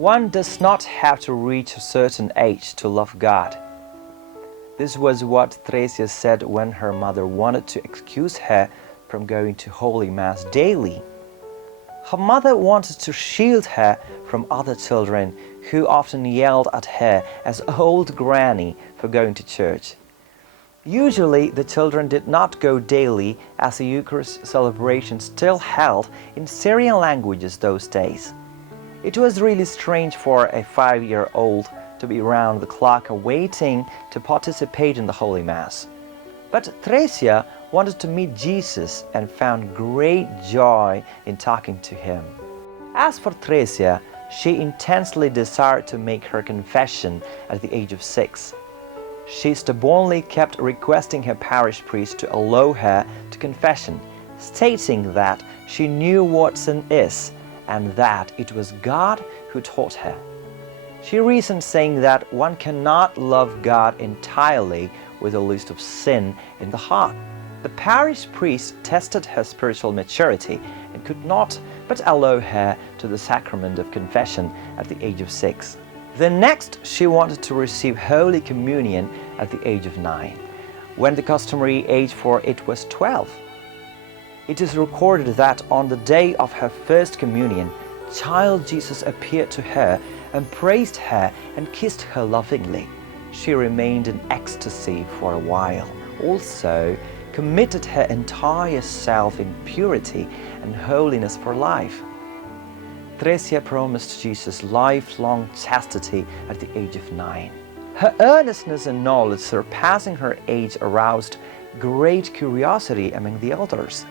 One does not have to reach a certain age to love God. This was what Thresia said when her mother wanted to excuse her from going to Holy Mass daily. Her mother wanted to shield her from other children who often yelled at her as old granny for going to church. Usually the children did not go daily, as the Eucharist celebration still held in Syrian languages those days. It was really strange for a 5-year-old to be round the clock waiting to participate in the Holy Mass. But Thresia wanted to meet Jesus and found great joy in talking to him. As for Thresia, she intensely desired to make her confession at the age of 6. She stubbornly kept requesting her parish priest to allow her to confession, stating that she knew what sin is and that it was God who taught her. She reasoned, saying that one cannot love God entirely with a list of sin in the heart. The parish priest tested her spiritual maturity and could not but allow her to the sacrament of confession at the age of 6. Then next, she wanted to receive Holy Communion at the age of 9, when the customary age for it was 12. It is recorded that on the day of her first communion, child Jesus appeared to her and praised her and kissed her lovingly. She remained in ecstasy for a while, also committed her entire self in purity and holiness for life. Thresia promised Jesus lifelong chastity at the age of 9. Her earnestness and knowledge surpassing her age aroused great curiosity among the elders.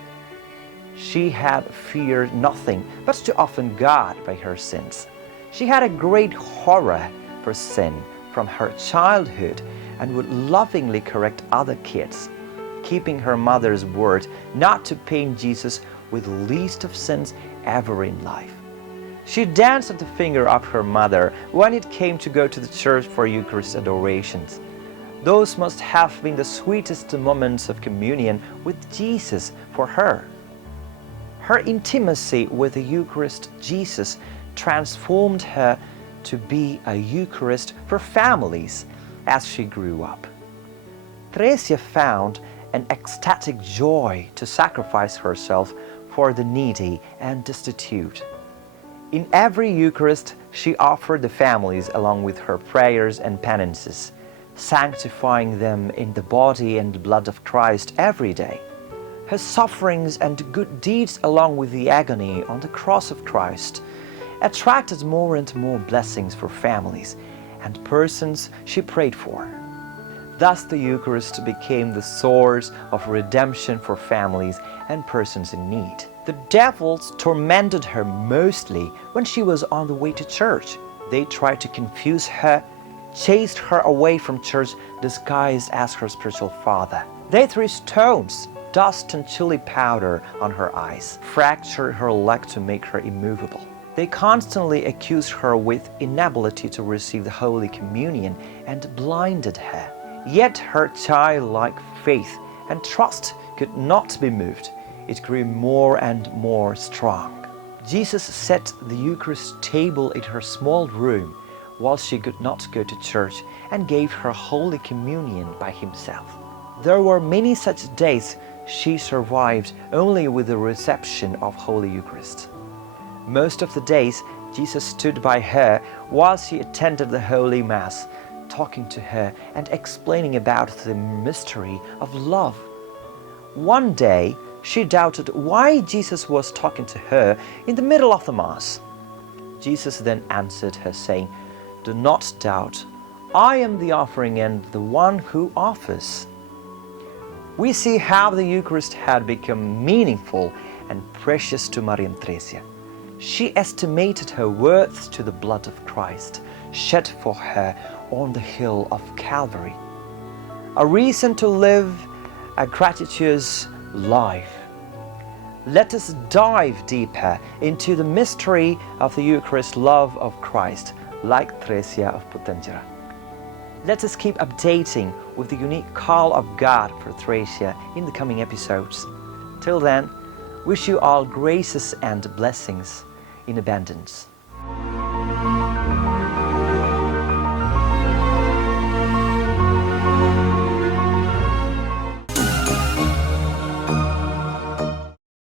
She had feared nothing but to offend God by her sins. She had a great horror for sin from her childhood and would lovingly correct other kids, keeping her mother's word not to paint Jesus with the least of sins ever in life. She danced at the finger of her mother when it came to go to the church for Eucharist adorations. Those must have been the sweetest moments of communion with Jesus for her. Her intimacy with the Eucharist Jesus transformed her to be a Eucharist for families as she grew up. Thresia found an ecstatic joy to sacrifice herself for the needy and destitute. In every Eucharist, she offered the families along with her prayers and penances, sanctifying them in the body and blood of Christ every day. Her sufferings and good deeds along with the agony on the cross of Christ attracted more and more blessings for families and persons she prayed for. Thus the Eucharist became the source of redemption for families and persons in need. The devils tormented her mostly when she was on the way to church. They tried to confuse her, chased her away from church disguised as her spiritual father. They threw stones, dust and chili powder on her eyes, fractured her leg to make her immovable. They constantly accused her with inability to receive the Holy Communion and blinded her. Yet her childlike faith and trust could not be moved. It grew more and more strong. Jesus set the Eucharist table in her small room while she could not go to church and gave her Holy Communion by himself. There were many such days she survived only with the reception of Holy Eucharist. Most of the days, Jesus stood by her while she attended the Holy Mass, talking to her and explaining about the mystery of love. One day, she doubted why Jesus was talking to her in the middle of the Mass. Jesus then answered her, saying, "Do not doubt. I am the offering and the one who offers." We see how the Eucharist had become meaningful and precious to Mariam Thresia. She estimated her worth to the blood of Christ, shed for her on the hill of Calvary. A reason to live a gratuitous life. Let us dive deeper into the mystery of the Eucharist love of Christ, like Thresia of Puttangera. Let us keep updating with the unique call of God for Thresia in the coming episodes. Till then, wish you all graces and blessings in abundance.